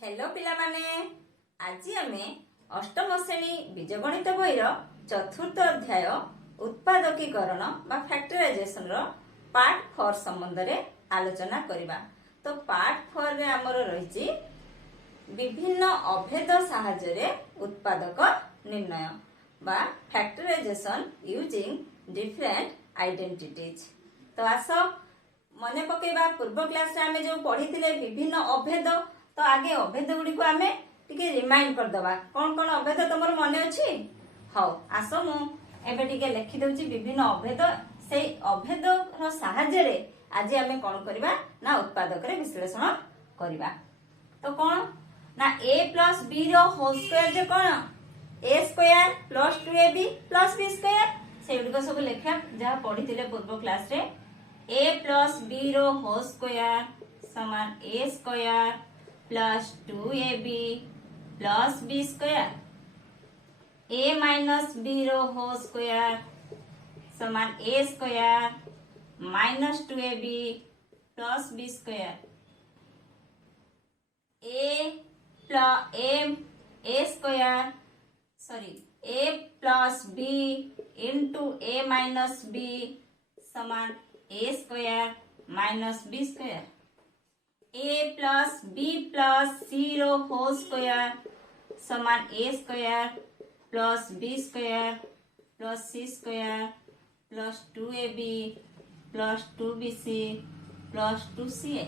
Hello पिला माने आज आमे अष्टम श्रेणी बीजगणित बहिर चतुर्थ अध्याय उत्पादकीकरण बा फैक्टराइजेशन रो पार्ट 4 संबंध रे आलोचना करिबा। तो पार्ट 4 रे हमर रहिछि विभिन्न अभेद सहायता रे उत्पादक निर्णय बा फैक्टराइजेशन यूजिंग डिफरेंट आइडेंटिटीज। तो आस मने पकेबा पूर्व क्लास रे आमे जो पढिथिले विभिन्न अभेद। तो आगे अभेद गुडी को आमे टिके रिमाइंड कर दबा कोन कोन अभेद तमर मने अछि। हाउ आसो मु एबे टिके लिखि दउची विभिन्न अभेद। से अभेद रो सहायता रे आज आमे कोन करबा ना उत्पादक रे विश्लेषण करबा। तो कोन ना a + b रो होल स्क्वायर जे कोन a square + 2ab + b square से गुडी को सब लेखा जहा पढिथिले पूर्व क्लास रे a + b रो होल स्क्वायर समान a square plus 2ab plus b square a minus b रो होल स्क्वायर समान a square minus 2ab plus b square a plus b into a minus b समान a square minus b square a plus b plus c रो whole square समान a square plus b square plus c square plus 2ab plus 2bc plus 2ca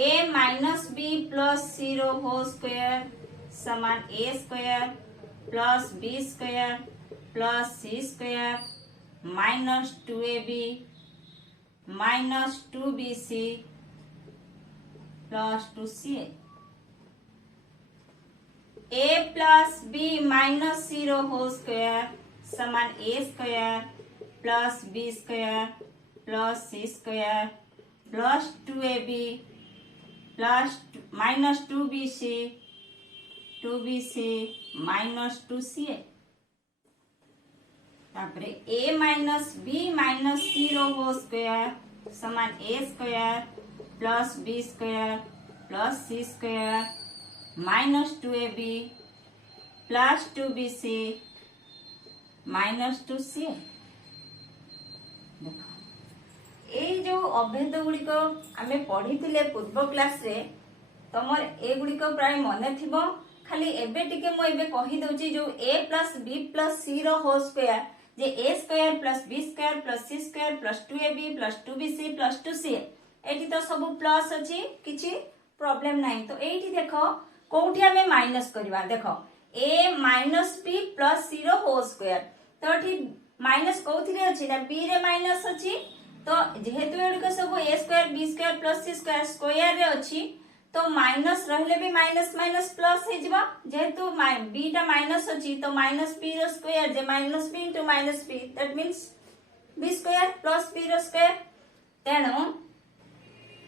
a minus b plus c रो whole square समान a square plus b square plus c square minus 2ab minus 2bc plus 2ca a plus b minus c रो whole square समान a square plus b square plus c square plus 2ab plus minus 2bc minus 2ca तापरे a minus b minus c रो whole square समान a square plus b square plus c square minus 2ab plus 2bc minus 2ca। एई जो अभेद गुडी को आमे पढिथिले पूर्व class रे तमर ए गुडी को प्राय मने थिबो। खाली एबे टिके मो एबे कहि दउची जो a plus b plus c रो होल स्क्वायर जे a square plus b square plus c square plus 2ab plus 2bc plus 2ca एठी तो सब प्लस अछि किछि प्रॉब्लम नाही। तो एठी देखो कोठी हमें माइनस करबा। देखो a minus b plus c रो होल स्क्वायर तो एठी माइनस कोथिरे अछि ना b रे माइनस अछि। तो जेहेतु एडको सब a square b square plus c square square रे अछि तो माइनस रहले भी माइनस माइनस प्लस हे जिबा। जेहेतु b टा माइनस अछि तो माइनस b रो स्क्वायर जे minus b into minus b that means b square plus b रो स्क्वायर। तेणु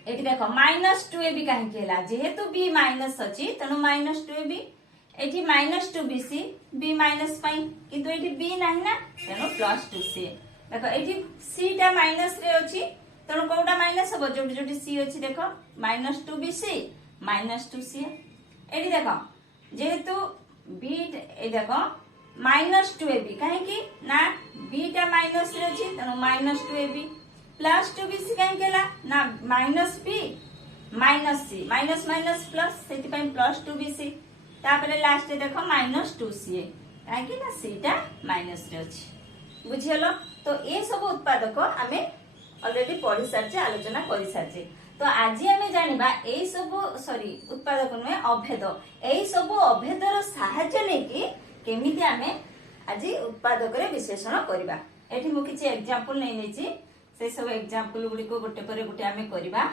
एठी देखो माइनस 2ab काहे केला जेहेतु b माइनस अछि तेणु माइनस 2ab एठी माइनस 2bc b माइनस पई किंतु एठी b नाही ना तेणु प्लस 2c। देखो एठी c टा माइनस रे अछि तेणु कोटा माइनस हो जोटी जोटी c अछि देखो माइनस 2bc माइनस 2c। एठी देखो जेहेतु b ए देखो माइनस 2ab काहे कि ना b टा माइनस रे अछि तेणु माइनस 2ab प्लस 2bc काहे केला ना minus b minus c minus minus plus सेति पई प्लस 2bc तापरे लास्ट देखो माइनस 2ca काहे कि ना c टा माइनस रे अछि। बुझियलो। तो ए सब उत्पादक आमे ऑलरेडी पढ़ी सारचे आलोचना करि सारचे। तो आज आमे जानिबा एई सब उत्पादक नुहे अभेद एई सब अभेदर सहायता लेकी केमिति आमे आज उत्पादक रे विश्लेषण करबा। एठी मु किछि एग्जांपल नै नेछि से सब एग्जांपल गुडी को गोटे परे गोटे आमे करबा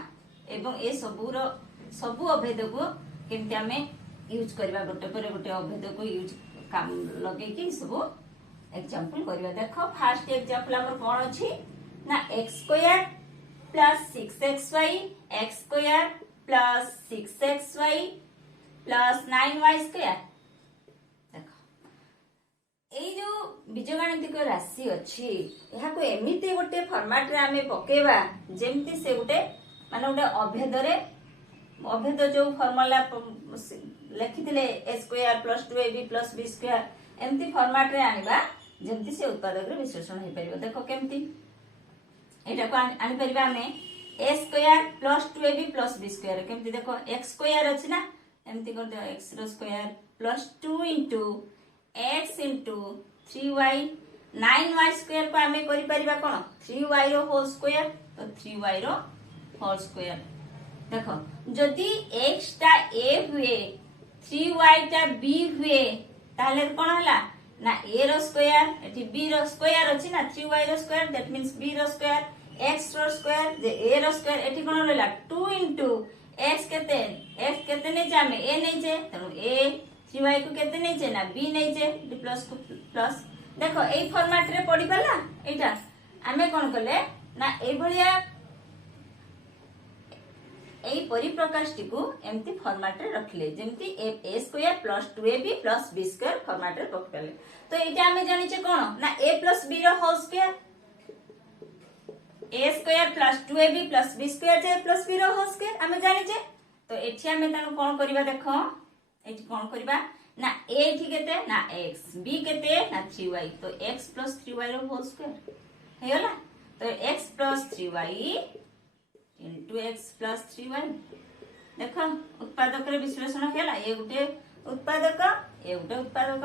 एवं ए सबु अभेद को केमिति आमे यूज करबा गोटे परे गोटे अभेद को यूज काम लगे कि सब एग्जांपल करबा। देखो फर्स्ट एग्जांपल हमर कोन अछि ना x square plus 6xy x square plus 6xy plus 9y square. देखो एई जो बीजगणितिक राशि अछि एहा को एमिति गोटे फॉर्मेट रे आमे पकेबा जेमति से गोटे माने गोटे अभेद रे अभेद जो फॉर्मूला लिखिथिले a square plus 2ab plus b square एमती फॉर्मेट रे आनिबा जेमती से उत्पादक रे विश्लेषण हो परिबो। देखो केमती एटा को आनि परिबा हमें a square plus 2ab plus b square केमती देखो x स्क्वायर अछि ना एमती कर दे x रो square plus 2 into x into 3y 9y square को हमें करि परिबा कोन 3y रो होल स्क्वायर तो 3y रो होल स्क्वायर। देखो जदि x टा a हुए 3y टा b हुए ताहले कोन हला ना a रो स्क्वायर एठी b रो स्क्वायर अछि ना 3y रो स्क्वायर दैट मींस b रो स्क्वायर x रो स्क्वायर जे a रो स्क्वायर एठी कोन रहला 2 into x केते नै जे हमें a नै जे तनो a 3y को केते नै जे ना b नै जे प्लस को प्लस। देखो एई फॉर्मेट रे पड़ी पाला एटा हमें कोन करले ना एई भलिया एई परिप्रकाशटी को एमती फॉर्मेट रे रखले जेमती a square plus 2ab plus b square format रे पकले। तो एटा हमें जानि छे कोन ना a प्लस b रो whole square a square plus 2ab plus b square जे प्लस b रो होल स्क्वायर हमें जानि छे। तो एठी हमें तानु कोन करबा देखो एठी कोन करबा ना a एठी केते ना x b केते ना 3y तो x प्लस 3y रो होल स्क्वायर हे होला। तो x plus 3y into x plus 3y देखो उत्पादक रे विश्लेषण हेला ये गुटे उत्पादक ये गुटे उत्पादक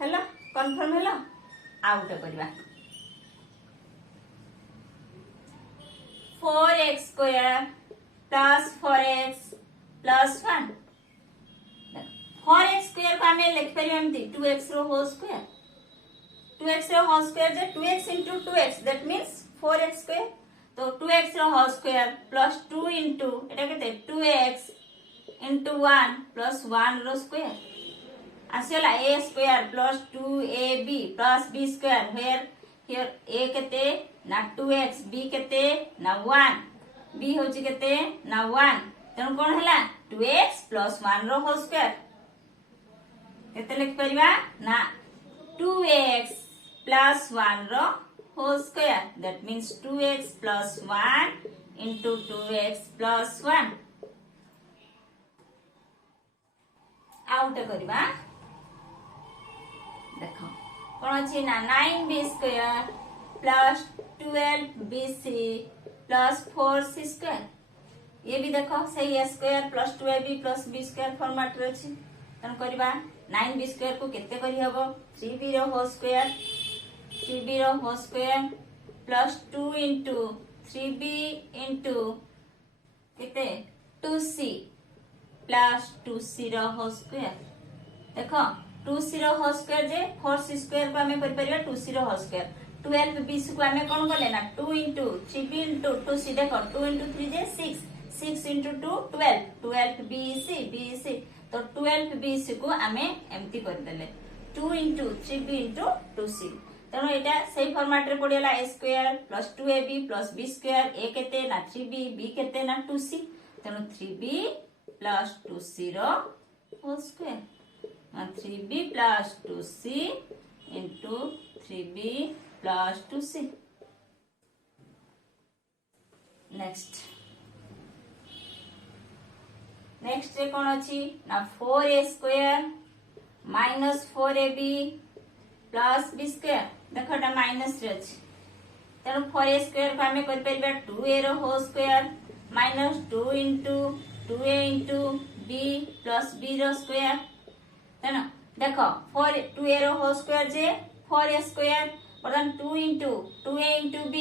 हेला कन्फर्म हेला। आ गुटे करबा 4x square plus 4x plus 1 4x square को हमें लिख परियो एमती 2x रो होल स्क्वायर 2x रो होल स्क्वायर जे 2x into 2x that means 4x square तो 2x रो होल स्क्वायर प्लस 2 into एटा केते 2x into 1 प्लस 1 रो स्क्वायर आसेला a square plus 2ab plus b square here a केते ना 2x b केते ना 1 b होची केते ना 1 तन कोन हला 2x प्लस 1 रो होल स्क्वायर केते लिख परिबा ना 2x प्लस 1 रो whole square that means 2x plus 1 into 2x plus 1 out करिबा देखो कोन अछि ना 9b square plus 12bc plus 4c square ये भी देखो सही है square plus 2ab plus b square format रे अछि तन करिबा 9b स्क्वायर को केते करि हबो 3b रो होल स्क्वायर 3b रो whole square plus 2 into 3b into केते 2c प्लस 2c रो होल स्क्वायर देखो 2c रो होल स्क्वायर जे 4c स्क्वायर को हमें कर परिबा 2c रो होल स्क्वायर 12b को हमें कोन करले ना 2 into 3b into 2c देखो 2 into 3 जे 6 into 2 12 12bc तो 12bc को हमें एम्प्टी कर देले 2 into 3b into 2c तेणु एटा सही फॉर्मेट रे पडिला a square plus 2ab plus b square a केते ना 3b b केते ना 2c तेणु 3b प्लस 2c रो whole square 3b plus 2c into 3b plus 2c next रे कोन अछि ना 4a square minus 4ab plus b square देखो एटा माइनस रे अछि तेणु 4a स्क्वायर को हमें कर परिबा 2a रो whole square minus 2 into 2a into b plus b रो स्क्वायर तेणु देखो 2a रो होल स्क्वायर जे 4a स्क्वायर बर्तन 2 into 2a into b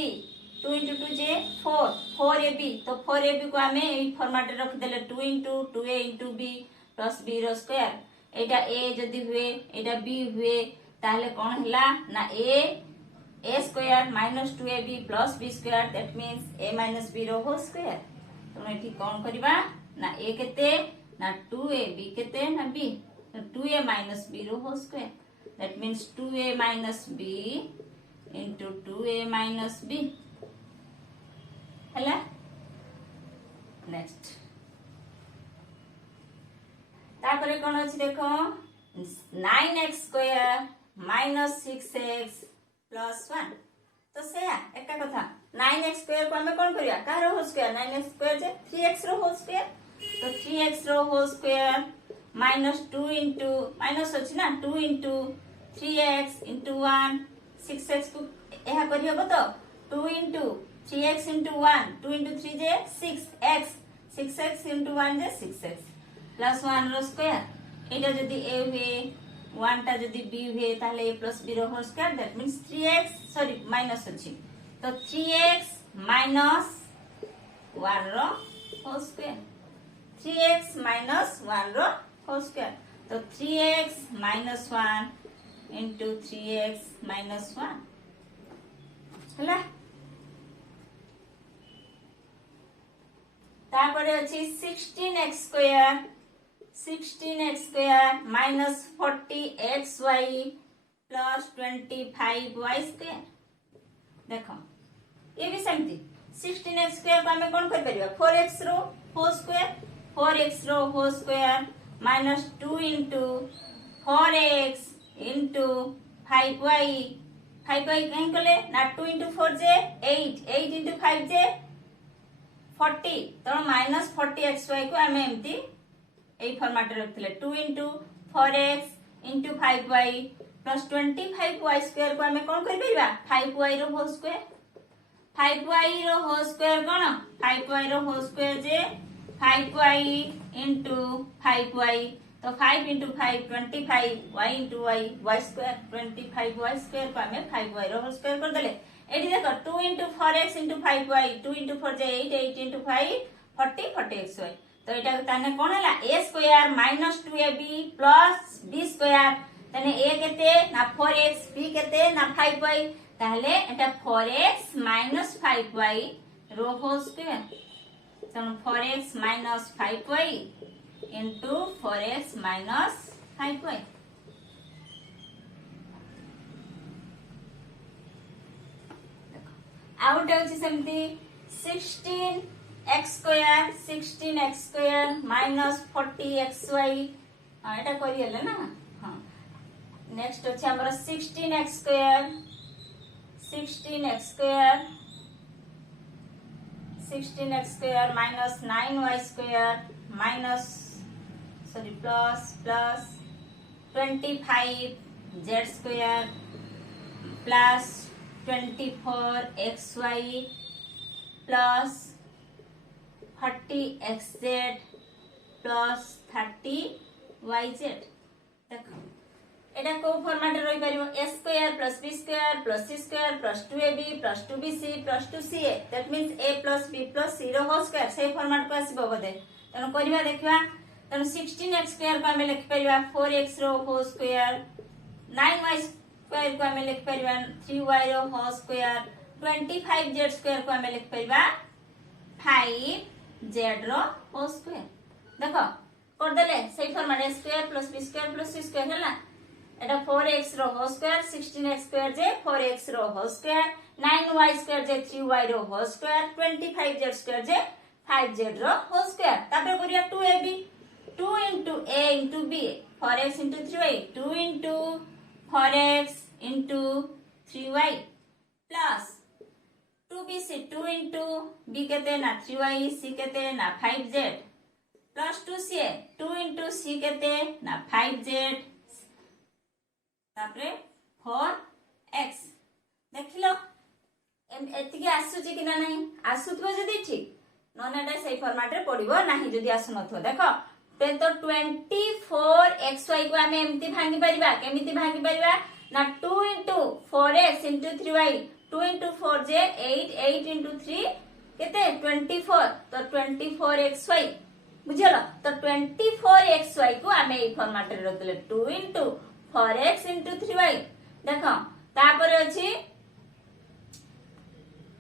2 into 2 जे 4ab तो 4ab को हमें एई फॉर्मेट रे रख देले 2 into 2a into b plus b रो स्क्वायर एटा a जदी हुए एटा b हुए ताहले कोन हला ना a square minus 2ab plus b square that means a minus b रो होल स्क्वायर तो एठी कोन करबा ना a केते ना 2ab केते ना b तो 2a माइनस b रो whole square that means 2a minus b into 2a minus b हला नेक्स्ट तापरे कोन अछि देखो 9x square minus 6x plus 1 तो से एका कथा 9x स्क्वायर को हमें कौन करिया कार होल स्क्वायर 9x स्क्वायर जे 3x रो होल स्क्वायर तो 3x रो whole square minus 2 into minus अछि ना 2 इंटू 3x इंटू 1 6x को एहा करि हबो तो 2 इंटू 3x इंटू 1 2 इंटू 3 जे 6x 6x इंटू 1 जे 6x प्लस 1 रो स्क्वायर एटा जदी a हुए 1 टा जदी b हुए ताले a प्लस b रो whole square that means 3x sorry minus अछि तो 3x माइनस 1 रो होल स्क्वायर 3x माइनस 1 रो होल स्क्वायर तो 3x minus 1 into 3x minus 1 हला तापरे अछि 16x square minus 40xy plus 25y square देखो ये भी सेमती 16x स्क्वायर को हमें कौन कर परिबा 4x रो होल स्क्वायर 4x रो whole square minus 2 into 4x into 5y कहीं कले ना 2 इंटू 4 जे 8 इंटू 5 जे 40 तो माइनस 40xy को हमें एमती ए फॉर्मेट रे रखले 2 into 4x into 5y plus 25y square को हमें कौन कर परिबा 5y रो होल स्क्वायर 5y रो होल स्क्वायर कोन 5y रो होल स्क्वायर जे 5y इंटू 5y तो 5 into 5 25 y into y square 25y square को हमें 5y रो होल स्क्वायर कर देले एडी देखो 2 into 4x into 5y 2 into 4 जे 8 इंटू 5 40xy तो एटा ताने कोन हला a square minus 2ab plus b square ताने a केते ना 4x b केते ना 5y ताहले एटा 4x माइनस 5y रो होल स्क्वायर तो 4x minus 5y into 4x minus 5y out होची सेमती 16x स्क्वायर माइनस 40xy एटा करि हले ना हां नेक्स्ट होची हमर 16x square minus 9y square minus sorry plus 25z square plus 24xy plus 30xz plus 30yz देखो एटा को फॉर्मेट रही परिबो a square plus b square plus c square plus 2ab plus 2bc plus 2ca that means a plus b plus c रो whole square से format को आसीबो बोधे तनो करबा देखबा तनो 16x स्क्वायर को हमें लिख परिबा 4x रो होल स्क्वायर 9y स्क्वायर को हमें लिख परिबा 3y रो होल स्क्वायर 25z स्क्वायर को हमें लिख परिबा 5z रो होल स्क्वायर देखो कर देले सही format a square plus b square plus c square हला एटा 4x रो होल स्क्वायर 16x स्क्वायर जे 4x रो होल स्क्वायर 9y स्क्वायर जे 3y रो होल स्क्वायर 25z स्क्वायर जे 5z रो होल स्क्वायर तापर करिया 2ab 2 into a into b 4x into 3y 2 into 4x into 3y plus 2bc 2 into b केते ना 3y c केते ना 5z plus 2ca 2 into c केते ना 5z तापरे 4x देखिलो एतिके आसुची कि ना नहीं आसुथबो जदी ठीक ननेटा सही फॉर्मेट रे पडिबो नाही जदी आसु नथो देखो तो 24xy को हमें एमती भांगी परिबा केमिति भांगी परिबा ना 2 into 4x into 3y 2 into 4 जे 8 into 3 केते 24 तो 24xy बुझलो तो 24xy को हमें ई फॉर्मेट रे रखले 2 into 4x into 3y देखो तापर अछि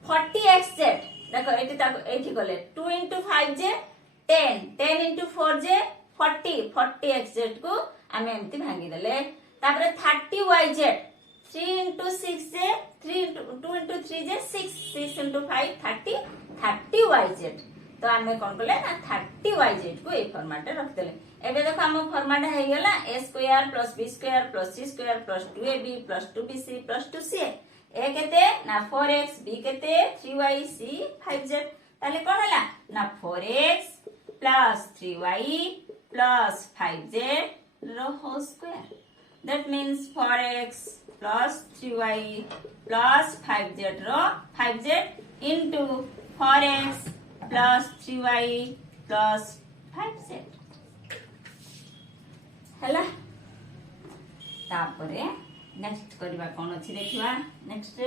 40xz देखो एठी गले 2 into 5 जे 10 into 4 जे 40xz को हमें एमती भांगी देले तापर 30yz 3 into 6 जे 2 into 3 जे 6 into 5 30yz तो हमें कौन कले ना 30yz को ए फॉर्मेट रे रख देले एबे देखो हम फॉर्मेट हे गेला a square plus b square plus c square plus 2ab plus 2bc plus 2ca ए केते ना 4x, b केते 3y, c 5z। ताले कोन हला ना 4x plus 3y plus 5z रो whole square. That means 4x plus 3y plus 5z रो 5z into 4x plus 3y plus 5z हला। तापरे नेक्स्ट करबा कोन अछि देखिबा। नेक्स्ट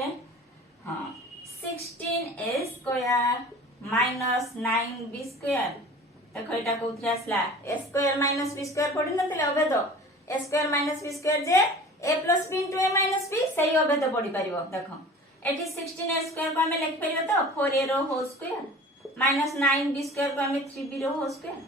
हां 16a square minus 9b square. देखो एटा कोथरे आसला a square minus b square पढि नथिले अभेद a square minus b square जे a plus b into a minus b सही अभेद पढि परिबो। देखो एटी 16a स्क्वायर को हमें लिख परिबो तो 4a रो whole square minus 9b square को हमें 3b रो होल स्क्वायर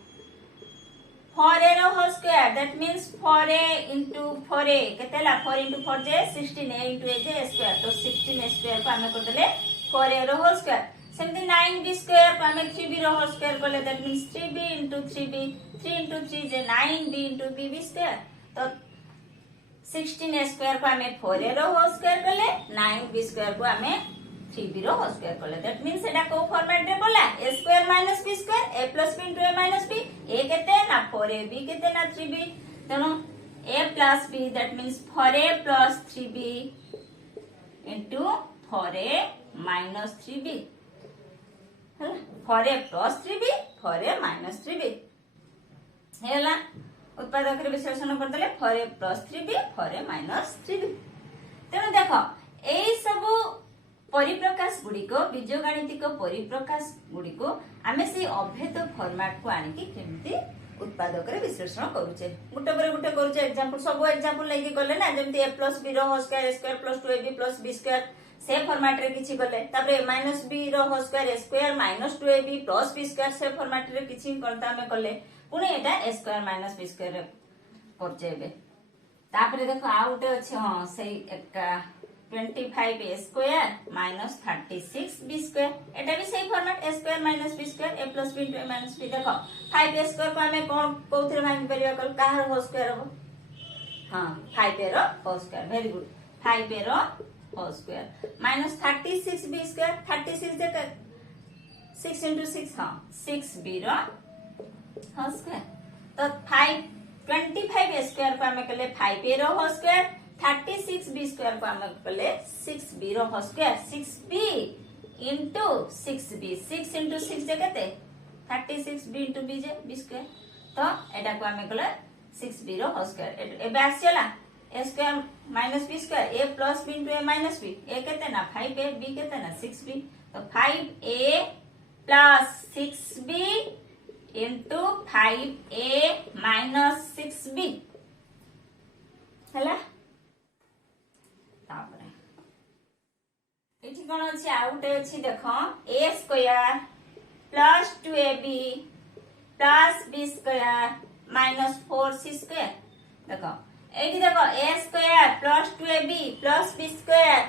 4a रो whole square. That means 4a into 4a केतेला 4 into 4 जे 16a into a जे स्क्वायर। तो 16a स्क्वायर को हमें करदेले 4a रो होल स्क्वायर। सेमती 9b स्क्वायर को हमें 3b रो होल स्क्वायर करले। That means 3b into 3b 3 into 3 J 9b into b square. तो 16a स्क्वायर को हमें 4a रो होल स्क्वायर करले 9b स्क्वायर को हमें 3b रो होल स्क्वायर करले। दैट मीन्स एटा को फॉर्मेट रे बोला a square minus b square a plus b into a minus b a केते ना 4a b केते ना 3b। तेनो a plus b that means 4a plus 3b into 4a minus 3b हला 4a plus 3b 4a minus 3b हेला। उत्पादक रे विश्लेषण करदेले 4a plus 3b 4a minus 3b। तेनो देखो एई सब परिप्रकाश गुड़िको बीजगणितिक परिप्रकाश गुड़िको आमे से अभेद फॉर्मेट को आनिकी केमती उत्पादक रे विश्लेषण करूचे। गुटे पर गुटे करूचे एग्जांपल सब एग्जांपल लेके गले ना जेमती a प्लस b रो whole square a square plus 2ab plus b square से फॉर्मेट रे किछि गले। तापर a माइनस b रो whole square a square minus 2ab plus b square से फॉर्मेट रे किछि करता हमें गले पुनी एटा a square minus b square रे करचेबे। तापर देखो आ उटे अछि हां सेही एका 25a square minus 36b square एटा भी सही format a square minus b square a plus b into a minus b। देखो 5a स्क्वायर को हमें कोन कोथरे भांगी परिया कल काहर होल स्क्वायर हो हां 5a रो whole square. Very good 5a रो whole square minus 36b square 36 जे 6 into 6 हां 6b रो होल स्क्वायर। तो 25a स्क्वायर को हमें कले 5a रो होल स्क्वायर 36b स्क्वायर को हमें कले 6b रो whole square 6b into 6b 6 into 6 जे केते 36b into b जे b स्क्वायर। तो एटा को हमें कले 6b रो होल स्क्वायर। एबे आसीला a square minus b square a plus b into a minus b a केते ना 5a b केते ना 6b। तो 5a plus 6b into 5a minus 6b हला। तापरे एठी कोन अछि आउटे अछि देखो a square plus 2ab plus b square minus 4c square. देखो एठी देखो a square plus 2ab plus b square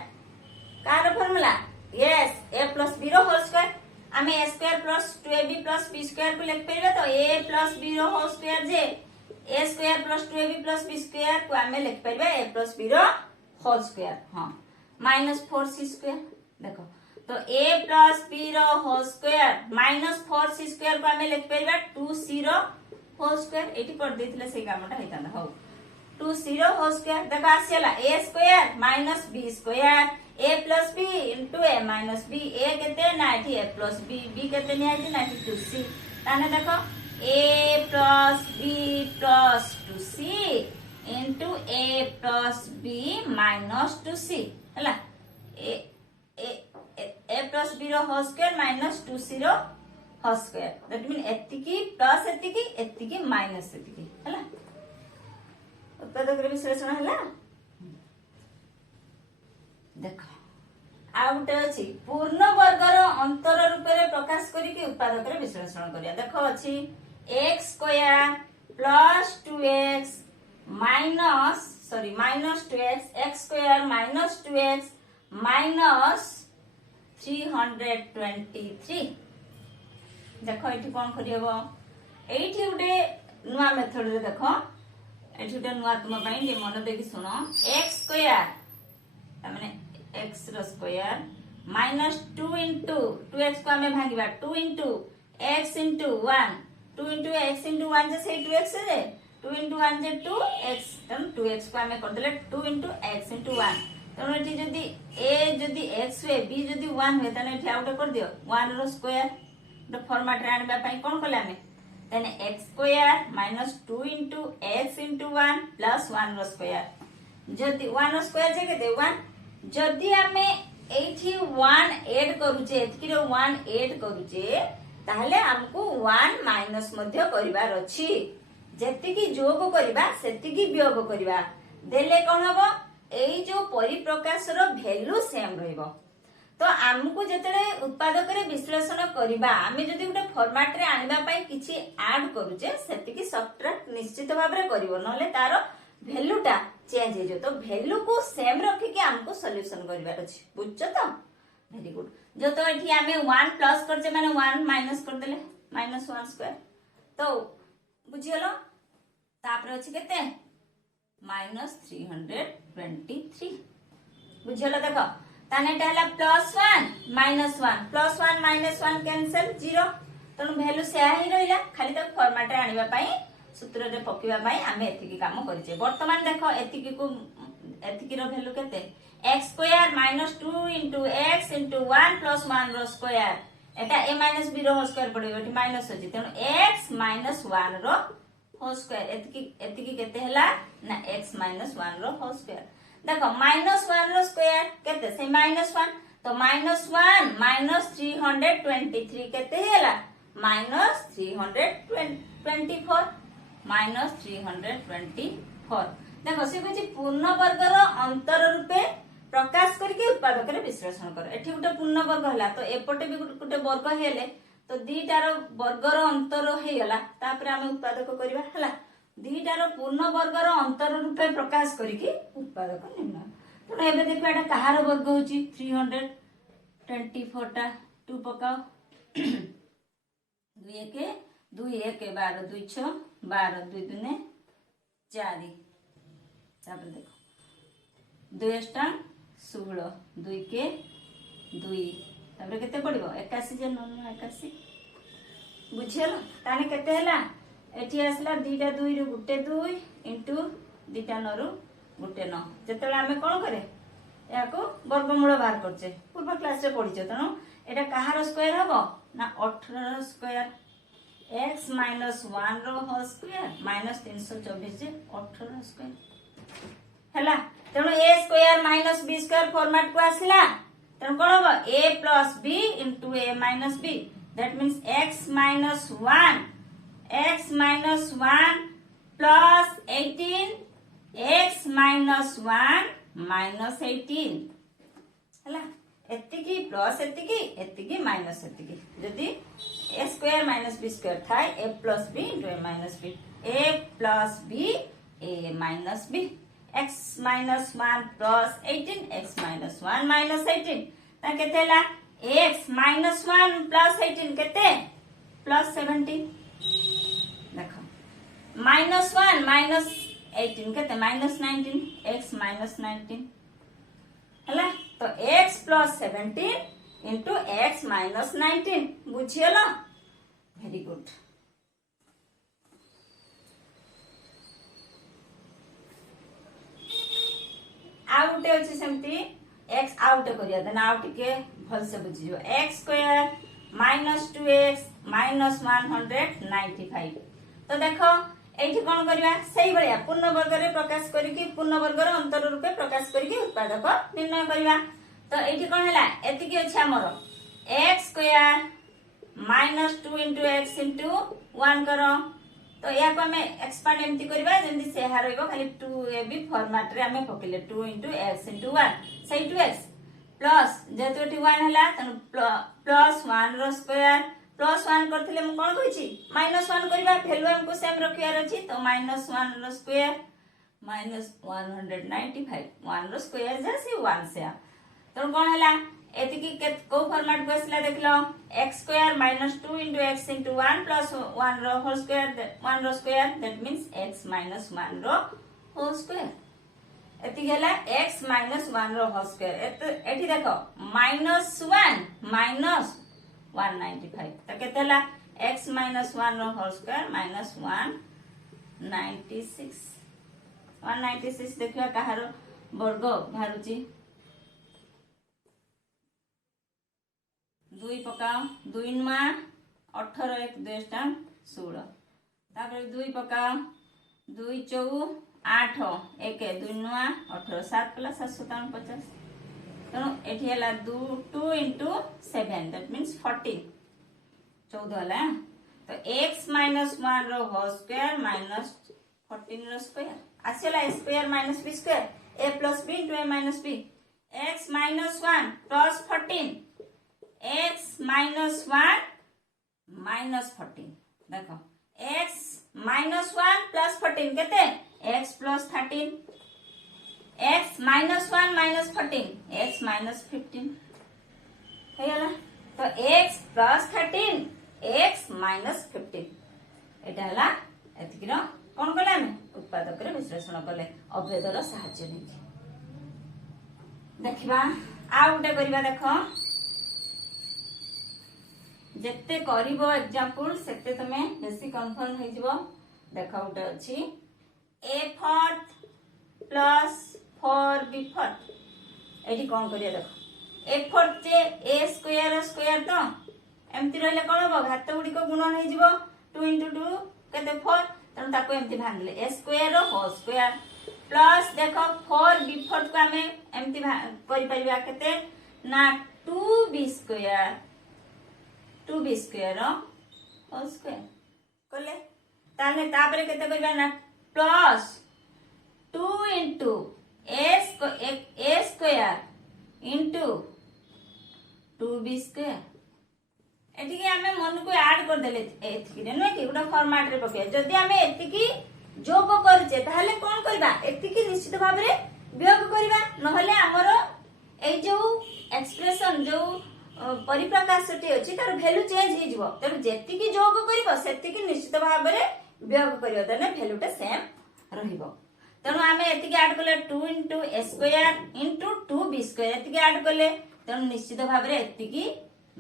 कार formula is a plus b रो होल स्क्वायर। आमे a square plus 2ab plus b square को लिख परिबे तो a प्लस b रो होल स्क्वायर जे a square plus 2ab plus b square को आमे लिख परिबे a प्लस b रो होल स्क्वायर हां माइनस 4c स्क्वायर। देखो तो a प्लस b रो whole square minus 4c square को हमें लिख परिबा 2c रो होल स्क्वायर। एटी कर देथिले से कामटा हेताना हो 2c रो होल स्क्वायर। देखो आसीला a square minus b square a plus b into a minus b a केते ना एठी a प्लस b b केते नि आइती ना 2c। ताने देखो a plus b plus 2c into a plus b minus 2c हला a plus b रो होल स्क्वायर माइनस 2c रो होल स्क्वायर। दैट मीन एतिकी प्लस एतिकी माइनस एतिकी हला। उत्पादक रे विश्लेषण हला। देखो आउटे अछि पूर्ण वर्ग रो अंतर रूप रे प्रकाश करी कि उत्पादक रे विश्लेषण करिया। देखो अछि x square plus 2x minus 2x x square minus 2x minus 323। देखो एठी कोन करियबो एठी उडे नुवा मेथड रे देखो एठी उडे नुवा तुम पई जे मन देकी सुनो x स्क्वायर त माने x square minus 2 into 2x को आम भांगा 2 into x into 1 2 into x into 1 जे 2x जे 2 इंटू 1 जे 2x तेणु 2x को आम करदे 2 इंटू एक्स इंटू 1 तेणु ये जदि ए जदि एक्स हुए बी जदि 1 हुए तेणु ये आउट कर दियो 1 रो स्क्वायर फॉर्मेट रे आनिबा पई कोन कले आमे then x square minus 2 into x into 1 plus 1 रो स्क्वायर जदि 1 रो स्क्वायर जे केते 1 जदि आमे एठी 1 ऐड करूचे एतकी रो 1 ऐड करूचे ताहले हमको 1 माइनस मध्य करिवार अछि जेतिकी जोग करिबा सेतिकी वियोग करिबा देले कोन हबो एई जो परिप्रकाश रो वैल्यू सेम रहइबो तो आमको जेतले उत्पादक रे विश्लेषण करिबा आमे जदि गुटे फॉर्मेट रे आनिबा पई किछि ऐड करूचे सेतिकी सब्ट्रैक्ट निश्चित भाव रे करिवो नले तार वैल्यू टा चेंज हे जो तो वैल्यू को सेम रखि के हमको सॉल्यूशन करिवार अछि बुझछो तो वेरी गुड जो तो एठी आमे 1 प्लस करचे माने 1 माइनस कर देले माइनस 1 स्क्वायर तो बुझियलो तापर अछि केते माइनस 323 बुझियलो देखो ताने टाला +1 -1 +1 -1 कैंसिल 0 तनु वैल्यू से ही रहिला खाली त फॉर्मेट रे आनिबा पई सूत्र रे पकिबा पई हमें एतिकी काम करिचे वर्तमान देखो एतिकी को एतिकी रो वैल्यू केते x square -2 into x into 1 plus 1 रो स्क्वायर एटा a - b रो होल स्क्वायर पडिबो एटी माइनस होची तनु x - 1 रो होल स्क्वायर एतिकी केते हला ना x - 1 रो होल स्क्वायर देखो -1 रो स्क्वायर केते से -1 तो -1 -323 केते होला -324 देखो से कहछि पूर्ण वर्ग रो अंतर रूपे प्रकाश करके उत्पादक रे विश्लेषण कर एठी गुटे पूर्ण वर्ग हला तो एपटे भी गुटे वर्ग हेले तो दीटार वर्ग रो अंतर हेला तापर हम उत्पादक करबा हला दीटार पूर्ण वर्ग रो अंतर रूपे प्रकाश करके उत्पादक निर्णय तो एबे देखो एटा कहार वर्ग होची 324 टा 2 पकाओ 2 1 2 1 12 2 6 12 2 2 4 तापर देखो 2 * 16 2 के 2 तापर केते पड़िबो 81 जे 81 बुझियलो ताने केते हला एठी आसला दीटा 2 रु गुटे 2 इंटू दीटा 9 रु गुटे 9 जेतले हमें कोन करे याको वर्गमूल बाहर करछे पूर्व क्लास रे पढिछे तनो एटा कहार स्क्वायर हबो ना 18 रो स्क्वायर x - 1 रो होल स्क्वायर -324 जे 18 रो स्क्वायर हला तनो a square - b square format को आसिला तनो कोन हबो a + b * a - b that means x - 1 x - 1 plus 18 x - 1 minus 18 हला एतिकी प्लस एतिकी माइनस एतिकी जदी a स्क्वायर - b स्क्वायर थाय a + b * a - b a + b a - b x - 1 plus 18 x - 1 minus 18 ता केतेला x - 1 plus 18 केते plus 17 देखो -1 minus 18 केते -19 x - 19 हला तो x plus 17 into x minus 19 बुझियलो वेरी गुड आउटे अछि सेमती x आउट करिया देना आउट के भल से बुझियो x स्क्वायर -2x -195 तो देखो एठी कोन करिया सही बलिया पूर्ण वर्ग रे प्रकाश करिकि पूर्ण वर्ग रो अंतर रूपे प्रकाश करिकि उत्पादक निर्णय करिया तो एठी कोन हला एतिकी अछि हमर x square -2 into x into 1 करो तो या को हमें एक्सपांड एमती करबा जेंति से हा रहइबो खाली 2ab फॉर्मेट रे हमें पकेले 2 into x into 1 सही 2x प्लस जेतो 1 हला तन प्लस 1 रो स्क्वायर प्लस 1 करथिले म कोन कहिछि -1 करबा वैल्यू हमको सेम रखियार अछि तो -1 रो स्क्वायर -195 1 रो स्क्वायर जैसे 1 से तो कोन हला एतिकी को फॉर्मेट को असला देखलो x square -2 into x into 1 plus 1 रो होल स्क्वायर 1 रो स्क्वायर दैट मींस x - 1 रो होल स्क्वायर एति गेला x माइनस 1 रो होल स्क्वायर एठी देखो माइनस 1 माइनस 195 तो केते हला x माइनस 1 रो होल स्क्वायर माइनस 196 देखिवा कहारो वर्ग बाहरुची 2 पकाओ 2 नुआ 18 1 2 16 तापर 2 पकाओ 2 चौ 8 1 2 नुआ 18 7 प्लस 7 50 तेणु एठी हला 2 into 7 दैट मींस 14 14 हला तो x माइनस 1 रो होल स्क्वायर माइनस 14 रो स्क्वायर आसेला a square minus b square a plus b into a minus b x minus 1 plus 14 x minus 1 minus 14 देखो x माइनस 1 प्लस 14 केते x plus 13 x minus 1 minus 14 x minus 15 है ना तो x plus 13 x minus 15 एटा हला एतिकिरो कोन कले हम उत्पादक रे विश्लेषण कले अभेदर सहाय्य नै देखिबा आ उटे करिबा देखो जेते करिवो एग्जांपल सेते तमे बेसी कंफर्म होई जिवो देखा उटे अछि a fourth plus 4b fourth एठी कोन करिया देखो a fourth J a square square तो एमती रहले कोन हो घात गुडी को गुणन होई जिवो 2 into 2 केते 4 तन ताको एमती भांगले a स्क्वायर रो होल स्क्वायर प्लस देखो 4b फोर्थ को हमें एमती करि परिबा केते ना 2b स्क्वायर रो होल स्क्वायर कोले ताने तापरे केते करबा ना plus 2 into a square into 2b square एठी के हमें मन को ऐड कर देले एठी के न कि उडा फॉर्मेट रे पके जदी हमें एठी की जोग करजे ताहले कोन करबा एठी की निश्चित भाव रे वियोग करबा नहले हमरो ए जो एक्सप्रेशन जो परिप्रकाशटी अछि तार वैल्यू चेंज हे जिवो तब जेति की जोग करबो सेति की निश्चित भाव रे वियोग करियो तने वैल्यूटा सेम रहिबो तनो हमें एति की ऐड करले 2 into a square into 2b square एति की ऐड करले तनो निश्चित भाव रे एति की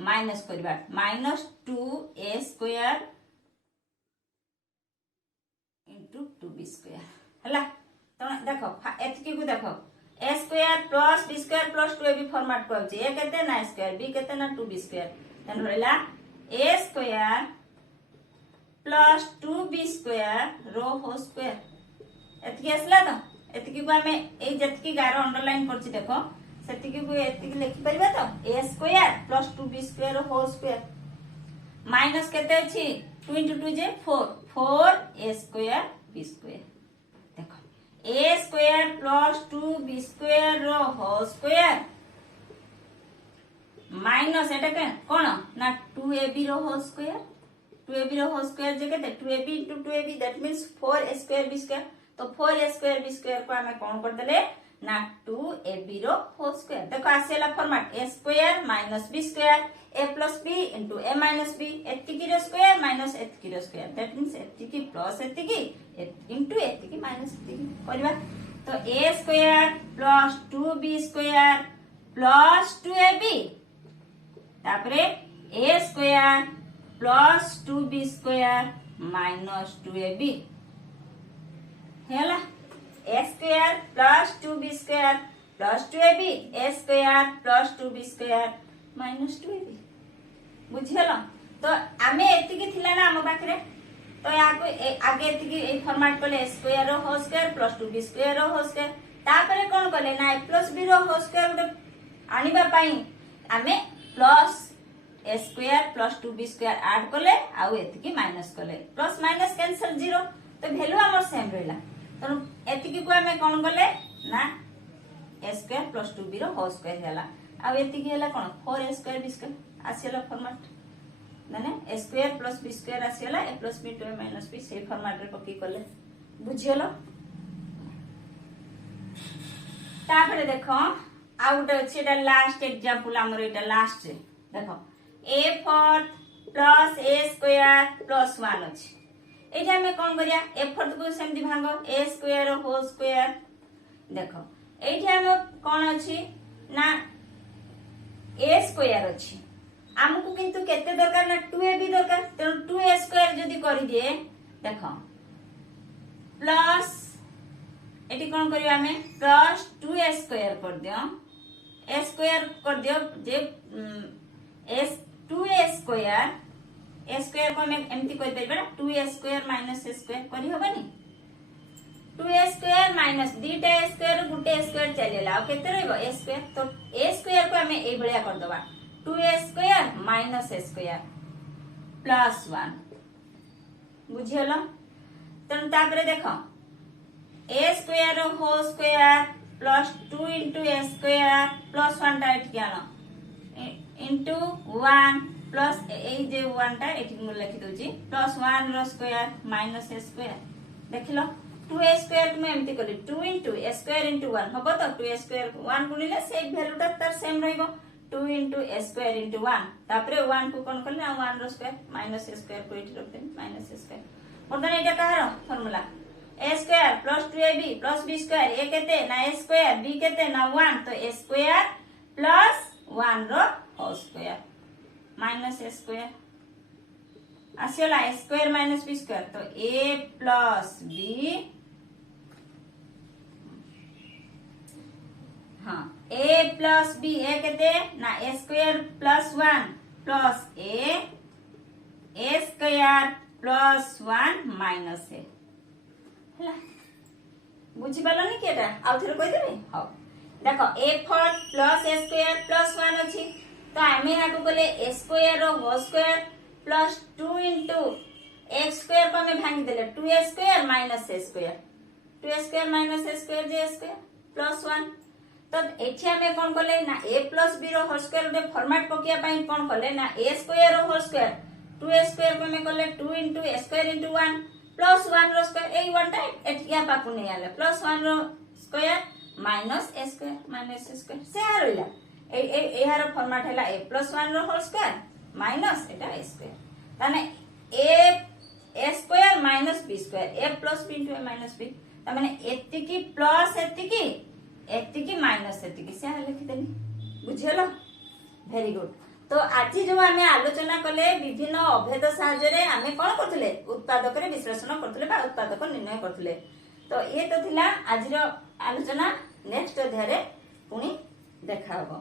माइनस करबा minus 2a square into 2b square हला तो देखो एतकी को देखो a square plus b square plus 2ab format को जे a केते ना स्क्वायर b केते ना 2b स्क्वायर तन रहला a square plus 2b square रो हो स्क्वायर एतकी असला तो एतकी को हमें ए जतकी गारो अंडरलाइन करछि देखो सेतिकी को एतकी लिखि परिबा तो a square plus 2b square whole square minus केते अछि 2 into 2 जे 4 a स्क्वायर b स्क्वायर देखो a square plus 2b square रो होल स्क्वायर माइनस एटा के कोन ना 2ab रो होल स्क्वायर 2ab रो होल स्क्वायर जे केते 2ab into 2ab that means 4a square b square तो 4a स्क्वायर b स्क्वायर को हमें कोन कर देले ना 2ab रो होल स्क्वायर देखो आसेला format a square minus b square a plus b into a minus b एतिकी रो स्क्वायर माइनस एतिकी रो स्क्वायर दैट मींस एतिकी प्लस एतिकी into एतिकी माइनस एतिकी करबा तो a square plus 2b square plus 2ab तापरे a square plus 2b square minus 2ab हैला a square plus 2b square plus 2ab a square plus 2b square minus 2ab बुझियला तो आमे एतिकी थिला ना हम पाखरे तो याको आगे एतिकी ए फॉर्मेट करले a स्क्वायर रो whole square plus 2b square रो होल स्क्वायर तापरे कोन करले ना a प्लस b रो होल स्क्वायर उडे आनिबा पई आमे plus a square plus 2b square add करले आ एतिकी माइनस करले प्लस माइनस कैंसिल 0 तो वैल्यू हमर सेम रहला तो एतिकी को हमें कोन करले ना a स्क्वायर प्लस 2b रो होल स्क्वायर हैला आ एतिकी हैला कोन 4a स्क्वायर b स्क्वायर आसेला फॉर्मेट माने a square plus b square आसेला a plus b to a minus b से फॉर्मेट रे पकी करले बुझियलो तापरे देखो आ उडे अछि एटा लास्ट एग्जांपल हमर एटा लास्ट देखो a fourth plus a square plus 1 अछि एटा हमें कोन करिया a फोर्थ को सेमति भांगो a स्क्वायर होल स्क्वायर देख ये कौन अच्छी ना ए स्क्वायर अच्छी आमको किंतु केते दरकार ना 2a भी दरकार तेणु 2a स्क्वायर जदि कर दिए देख प्लस एटी कौन करियो आमे प्लस 2a स्क्वायर कर दियो a स्क्वायर कर दियो जे s 2a स्क्वायर को हमें एमती कर परबा 2a square minus a square करी होबनी 2a स्क्वायर माइनस दीटा a स्क्वायर गुटे a स्क्वायर चलेला आ केते रहइबो a स्क्वायर तो a स्क्वायर को हमें ए भलिया कर दबा 2a square minus a square plus 1 बुझियलो तन तापरे देखो a square whole square plus 2 into a square plus 1 टा एठी आनो into 1 प्लस ए जे 1 टा एठी मु लिखि दोची प्लस 1 रो स्क्वायर माइनस a स्क्वायर देखिलो 2a स्क्वायर में एमती करी 2 into a स्क्वायर into 1 हबो तो 2a स्क्वायर 1 गुणिले से वैल्यूटा तार सेम रहइबो 2 into a स्क्वायर into 1 तापरे 1 को कोन करले 1 रो स्क्वायर माइनस a स्क्वायर को एठी रखते माइनस a स्क्वायर बर्तन एटा कहारो formula a square plus 2ab plus b square a केते ना a स्क्वायर b केते ना 1 तो a स्क्वायर प्लस 1 रो whole square minus a square आसियोला a square minus b square तो a प्लस b हाँ a प्लस b a केते ना a square plus 1 plus a square plus 1 minus a हला बुझी पालनी केटा आउथरे कहि देबे हां देखो a four plus a square plus 1 अछि तो आमे याको बोले a स्क्वायर रो whole square plus 2 into x square को हमें भांग देले 2a square minus a square 2a square minus a square जे स्क्वायर प्लस 1 तो एठी हमें कोन करले ना a प्लस b रो होल स्क्वायर रे फॉर्मेट पकिया पई कोन करले ना a स्क्वायर रो होल स्क्वायर 2a स्क्वायर को हमें करले 2 into a square into 1 plus 1 रो स्क्वायर ए 1 टा एठिया पाकु नै आले प्लस 1 रो square minus a square minus a square से आ रहिला ए हारो फॉर्मेट हैला a प्लस 1 रो होल स्क्वायर माइनस एटा a स्क्वायर ताने a square minus b square a plus b into a minus b त माने एतिकी प्लस एतिकी माइनस एतिकी से लिखि देनी बुझियलो वेरी गुड तो आज जो आमे आलोचना कले विभिन्न अभेद साहाय्य रे आमे कोन करथले उत्पादक रे विश्लेषण करथले बा उत्पादक निर्णय करथले तो ये तो थिला आज रो आलोचना नेक्स्ट अध्याय रे पुनी देखा होबो।